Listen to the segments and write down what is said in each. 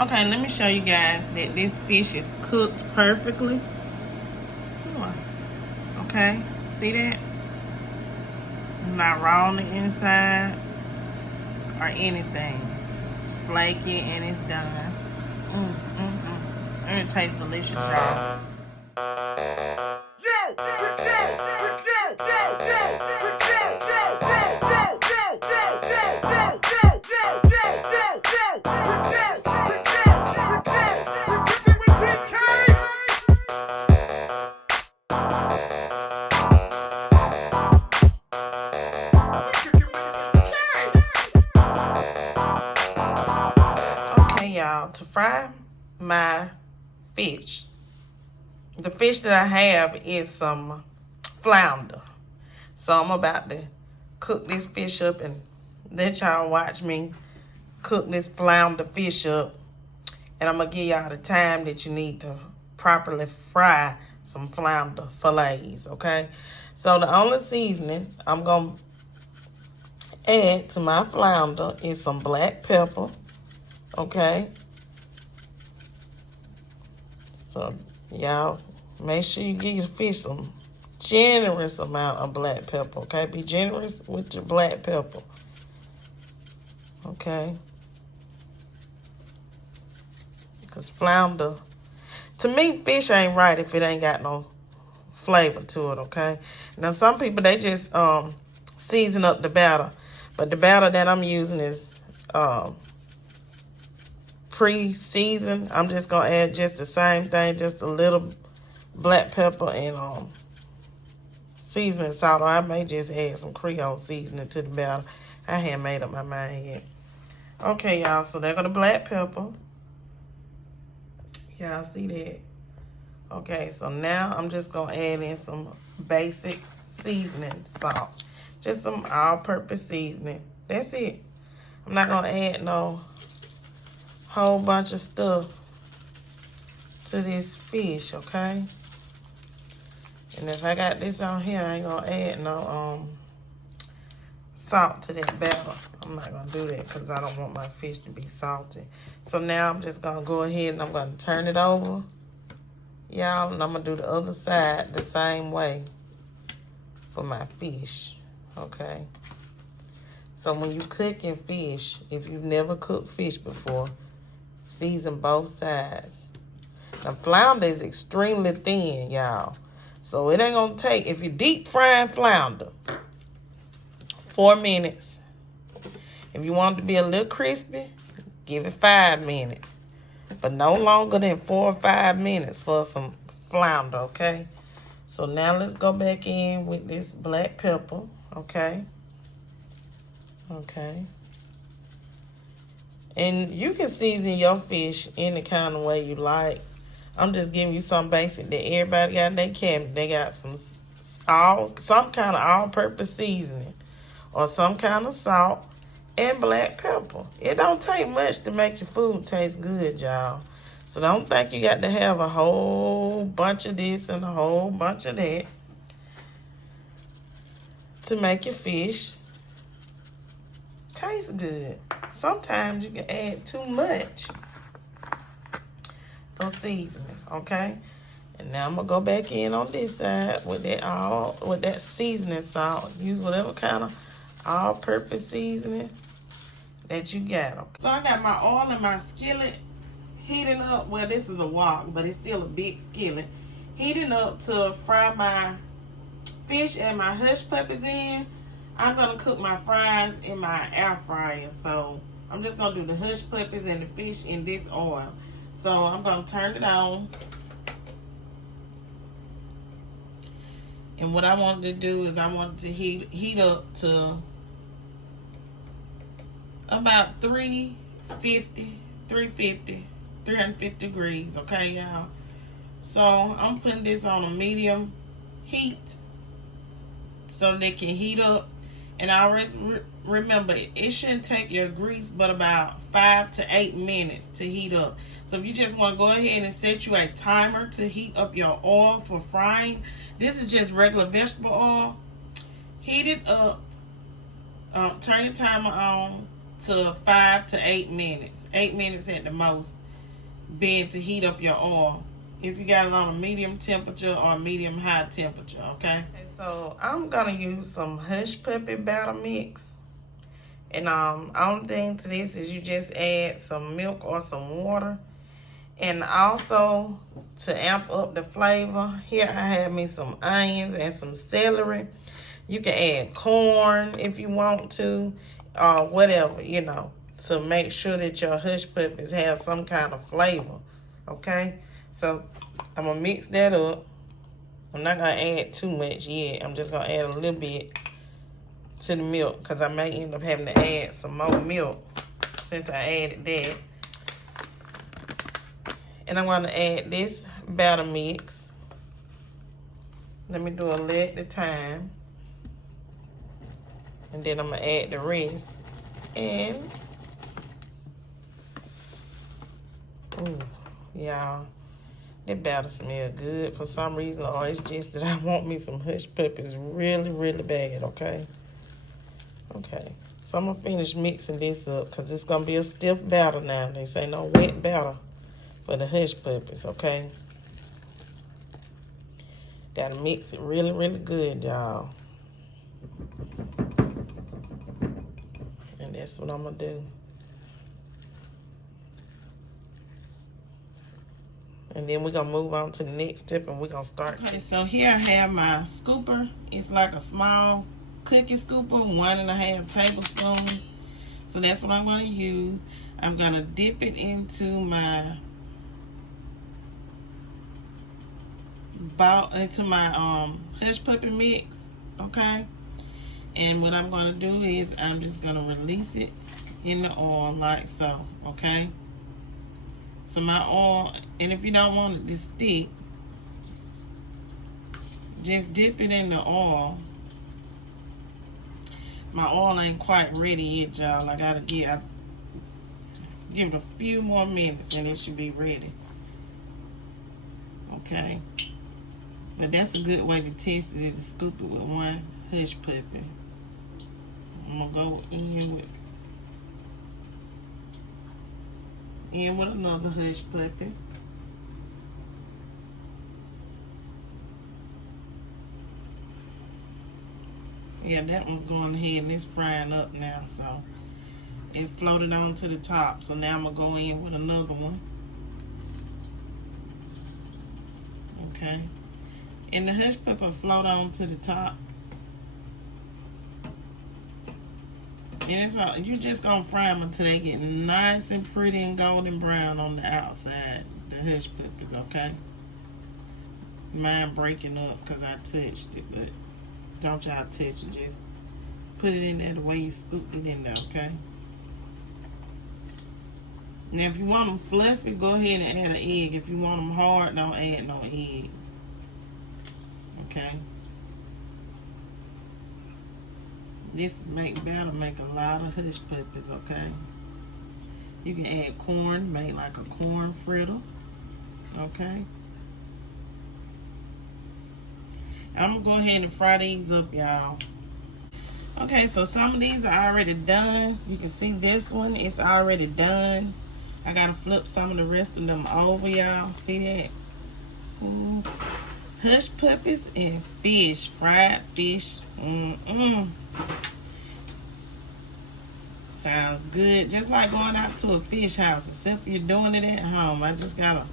Okay, let me show you guys that this fish is cooked perfectly. Okay, see that? It's not raw on the inside or anything. It's flaky and it's done. And it tastes delicious, y'all. Y'all, to fry my fish, the fish that I have is some flounder. So I'm about to cook this fish up and let y'all watch me cook this flounder fish up. And I'm gonna give y'all the time that you need to properly fry some flounder fillets, okay? So the only seasoning I'm gonna add to my flounder is some black pepper, okay? So y'all make sure you give your fish some generous amount of black pepper, okay? Be generous with your black pepper, okay? Because flounder, to me, fish ain't right if it ain't got no flavor to it, okay? Now, some people, they just season up the batter. But the batter that I'm using is pre-seasoned. I'm just going to add just the same thing, just a little black pepper and seasoning salt. Or I may just add some Creole seasoning to the batter. I hadn't made up my mind yet. Okay, y'all, so there go the black pepper. Y'all see that? Okay, so now I'm just going to add in some basic seasoning salt. Just some all-purpose seasoning. That's it. I'm not going to add no whole bunch of stuff to this fish, okay? And if I got this on here, I ain't going to add no salt to that batter. I'm not going to do that because I don't want my fish to be salty. So now I'm just going to go ahead and I'm going to turn it over, y'all, and I'm going to do the other side the same way for my fish, okay? So when you cooking fish, if you've never cooked fish before, season both sides. Now, flounder is extremely thin, y'all. So it ain't going to take, if you deep frying flounder, 4 minutes. If you want it to be a little crispy, give it 5 minutes. But no longer than 4 or 5 minutes for some flounder, okay? So now let's go back in with this black pepper, okay? Okay. And you can season your fish any kind of way you like. I'm just giving you some basic that everybody got in their cabinet. They got some kind of all-purpose seasoning or some kind of salt and black pepper. It don't take much to make your food taste good, y'all. So don't think you got to have a whole bunch of this and a whole bunch of that to make your fish taste good. Sometimes you can add too much of seasoning, okay? And now I'm gonna go back in on this side with that seasoning salt. Use whatever kind of all-purpose seasoning that you got. Okay? So I got my oil in my skillet heating up. Well, this is a wok, but it's still a big skillet. Heating up to fry my fish and my hush puppies in. I'm gonna cook my fries in my air fryer. So I'm just gonna do the hush puppies and the fish in this oil. So I'm gonna turn it on. And what I wanted to do is I wanted to heat up to about 350 degrees, okay, y'all? So I'm putting this on a medium heat so they can heat up. And I always remember, it shouldn't take your grease but about 5 to 8 minutes to heat up. So if you just want to go ahead and set you a timer to heat up your oil for frying, this is just regular vegetable oil. Heat it up, turn the timer on to 5 to 8 minutes. 8 minutes at the most. bed to heat up your oil. If you got it on a medium temperature or medium high temperature, okay? And so I'm gonna use some Hush Puppy batter mix. And only thing to this is you just add some milk or some water. And also to amp up the flavor, here I have me some onions and some celery. You can add corn if you want to, or whatever, you know, to make sure that your Hush Puppies have some kind of flavor, okay? So I'm gonna mix that up. I'm not gonna add too much yet. I'm just gonna add a little bit to the milk because I may end up having to add some more milk since I added that. And I'm gonna add this batter mix. Let me do a little at a time. And then I'm gonna add the rest. And, ooh, y'all, that batter smells good for some reason, or it's just that I want me some Hush Puppies really, really bad, okay? Okay, so I'm gonna finish mixing this up because it's gonna be a stiff batter now. They say no wet batter for the Hush Puppies, okay? Gotta mix it really, really good, y'all. And that's what I'm gonna do. And then we're gonna move on to the next step and we're gonna start. Okay, so here I have my scooper. It's like a small cookie scooper, 1.5 tablespoons. So that's what I'm gonna use. I'm gonna dip it into my Hush Puppy mix, okay? And what I'm gonna do is I'm just gonna release it in the oil like so, okay? So my oil, and if you don't want it to stick, just dip it in the oil. My oil ain't quite ready yet, y'all. I gotta give it a few more minutes and it should be ready. Okay. But that's a good way to test it, is to scoop it with one Hush Puppy. I'm gonna go in with another Hush Puppy. Yeah, that one's going ahead and it's frying up now, so it floated on to the top. So now I'm gonna go in with another one. Okay. And the Hush Puppy float on to the top. And it's all, you're just gonna fry them until they get nice and pretty and golden brown on the outside, the Hush Puppies, okay? Mine breaking up because I touched it, but don't y'all touch it. Just put it in there the way you scooped it in there, okay? Now, if you want them fluffy, go ahead and add an egg. If you want them hard, don't add no egg. Okay? This batter make a lot of Hush Puppies, okay? You can add corn, make like a corn fritter, okay? I'm gonna go ahead and fry these up, y'all. Okay, so some of these are already done. You can see this one, it's already done. I gotta flip some of the rest of them over, y'all. See that? Ooh. Hush Puppies and fish, fried fish. Sounds good. Just like going out to a fish house, except for you're doing it at home. I just gotta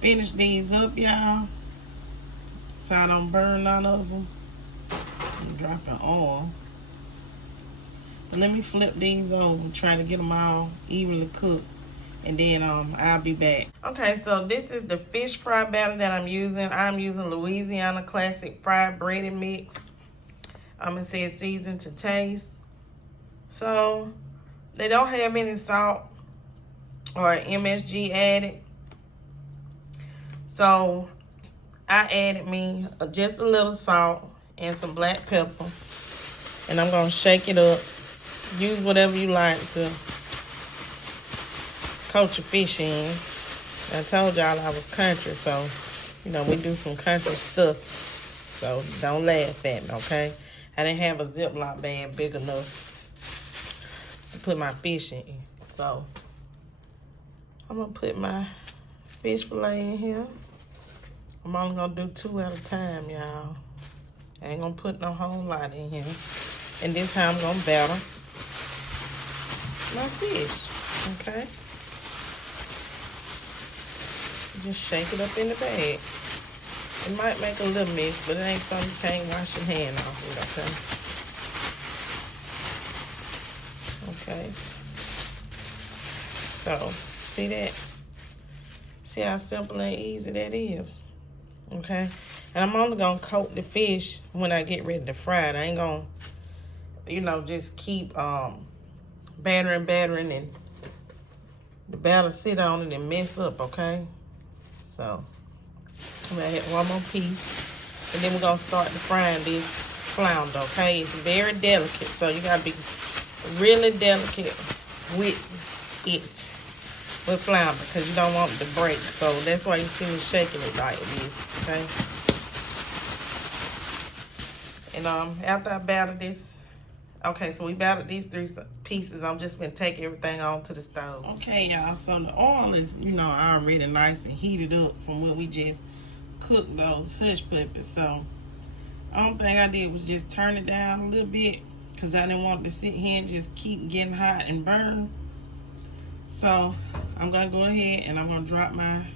finish these up, y'all, so I don't burn none of them. I'm dropping oil. But let me flip these over and try to get them all evenly cooked. And then I'll be back. Okay, so this is the fish fry batter that I'm using. I'm using Louisiana Classic Fried Breaded Mix. It says season to taste. So they don't have any salt or MSG added. So I added me just a little salt and some black pepper. And I'm gonna shake it up. Use whatever you like to coat your fish in. I told y'all I was country, so you know we do some country stuff. So don't laugh at me, okay? I didn't have a Ziploc bag big enough to put my fish in. So I'm gonna put my fish fillet in here. I'm only gonna do 2 at a time, y'all. I ain't gonna put no whole lot in here. And this time I'm gonna batter my fish, okay? Just shake it up in the bag. It might make a little mess, but it ain't something you can't wash your hand off with, okay? Okay. So, see that? See how simple and easy that is? Okay? And I'm only gonna coat the fish when I get ready to fry it. I ain't gonna, you know, just keep battering, and the batter sit on it and mess up, okay? So, I'm gonna hit one more piece. And then we're gonna start the frying this flounder, okay? It's very delicate, so you gotta be really delicate with it, with flounder, because you don't want it to break. So that's why you see me shaking it like this, okay? And after I batter this, okay, so we battered these 3 pieces. I'm just gonna take everything on to the stove. Okay, y'all, so the oil is, you know, already nice and heated up from what we just cooked those hush puppies. So only thing I did was just turn it down a little bit because I didn't want it to sit here and just keep getting hot and burn. So I'm gonna go ahead and I'm gonna drop my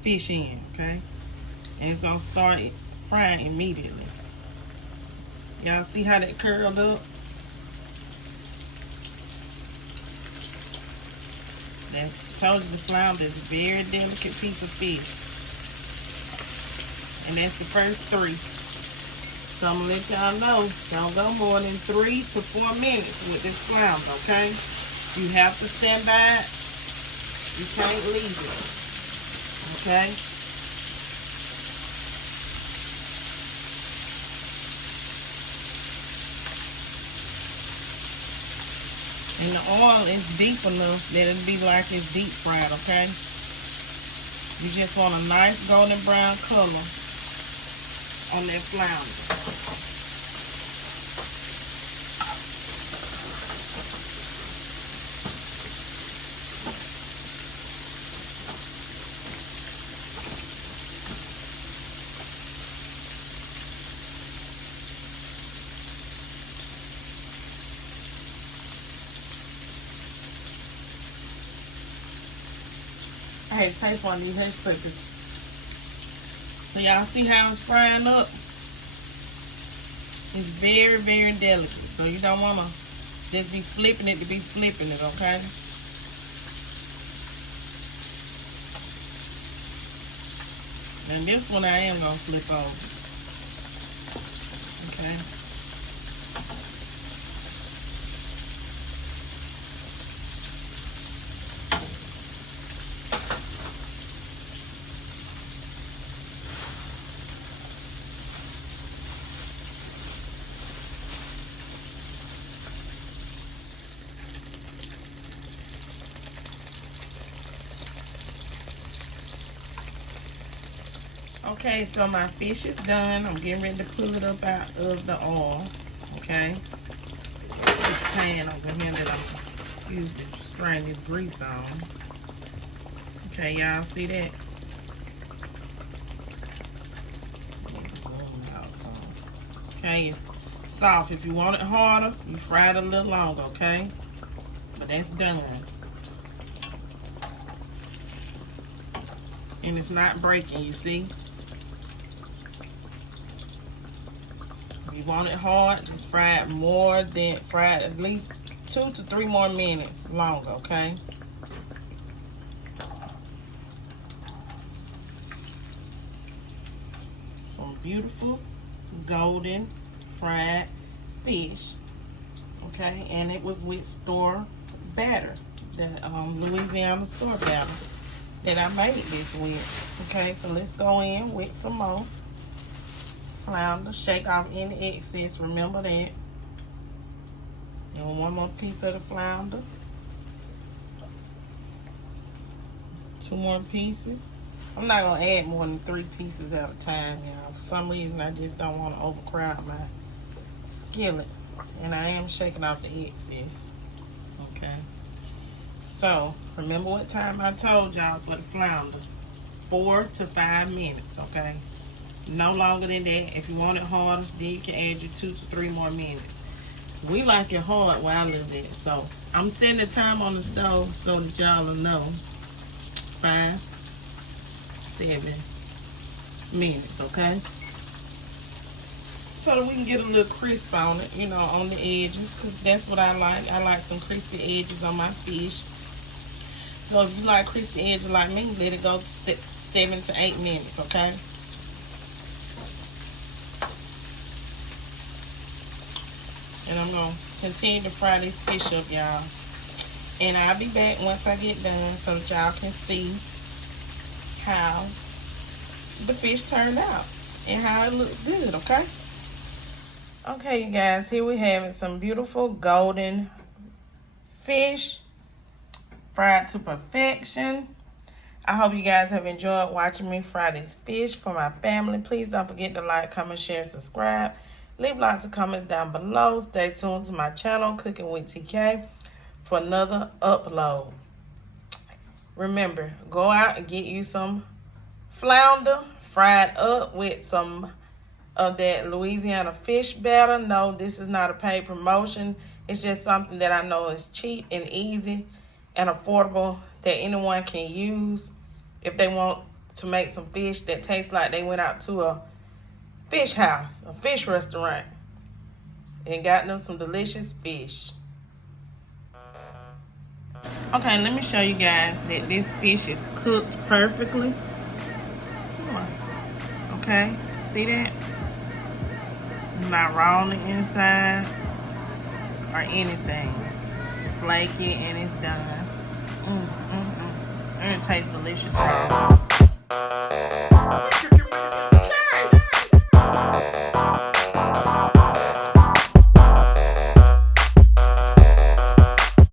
fish in, okay? And it's gonna start frying immediately. Y'all see how that curled up? That told you the flounder is a very delicate piece of fish. And that's the first 3. So I'm gonna let y'all know, don't go more than 3 to 4 minutes with this flounder, okay? You have to stand by it. You can't leave it, okay? And the oil is deep enough that it'll be like it's deep fried, okay? You just want a nice golden brown color on that flounder. I had to taste one of these hush puppies. So y'all see how it's frying up? It's very, very delicate. So you don't want to just be flipping it to be flipping it, okay? And this one I am going to flip over. Okay? Okay, so my fish is done. I'm getting ready to pull it up out of the oil. Okay. This pan over here that I'm using to strain this grease on. Okay, y'all see that? Okay, it's soft. If you want it harder, you fry it a little longer, okay? But that's done. And it's not breaking, you see? If you want it hard, just fry it at least 2 to 3 more minutes longer, okay? Some beautiful golden fried fish, okay? And it was with store batter, the Louisiana store batter that I made this with. Okay, so let's go in with some more flounder. Shake off any excess, remember that. And one more piece of the flounder. 2 more pieces. I'm not gonna add more than 3 pieces at a time, y'all. For some reason, I just don't want to overcrowd my skillet. And I am shaking off the excess. Okay. So, remember what time I told y'all for the flounder. 4 to 5 minutes, okay? No longer than that. If you want it harder, then you can add your 2 to 3 more minutes. We like it hard where I live at. So, I'm setting the time on the stove so that y'all will know. 5, 7 minutes, okay? So that we can get a little crisp on it, you know, on the edges, because that's what I like. I like some crispy edges on my fish. So if you like crispy edges like me, let it go 7 to 8 minutes, okay? And I'm going to continue to fry this fish up, y'all. And I'll be back once I get done so that y'all can see how the fish turned out and how it looks good, okay? Okay, you guys, here we have it, some beautiful golden fish fried to perfection. I hope you guys have enjoyed watching me fry this fish for my family. Please don't forget to like, comment, share, subscribe. Leave lots of comments down below. Stay tuned to my channel, Cooking with TK, for another upload. Remember, go out and get you some flounder fried up with some of that Louisiana fish batter. No, this is not a paid promotion. It's just something that I know is cheap and easy and affordable that anyone can use if they want to make some fish that tastes like they went out to a fish house, a fish restaurant, and got them some delicious fish. Okay, let me show you guys that this fish is cooked perfectly. Okay, see that? Not raw on the inside or anything. It's flaky and it's done. And it tastes delicious.